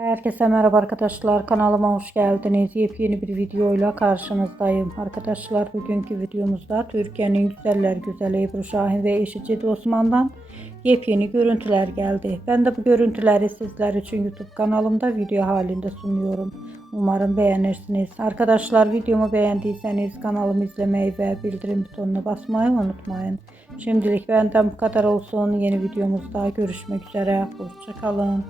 Herkese merhaba arkadaşlar, kanalıma hoş geldiniz. Yepyeni bir videoyla karşınızdayım. Arkadaşlar, bugünkü videomuzda Türkiye'nin güzeller güzeli Ebru Şahin ve eşi Cedi Osman'dan yepyeni görüntüler geldi. Ben de bu görüntüleri sizler için YouTube kanalımda video halinde sunuyorum. Umarım beğenirsiniz. Arkadaşlar, videomu beğendiyseniz kanalımı izlemeyi ve bildirim butonuna basmayı unutmayın. Şimdilik benden bu kadar olsun. Yeni videomuzda görüşmek üzere. Hoşça kalın.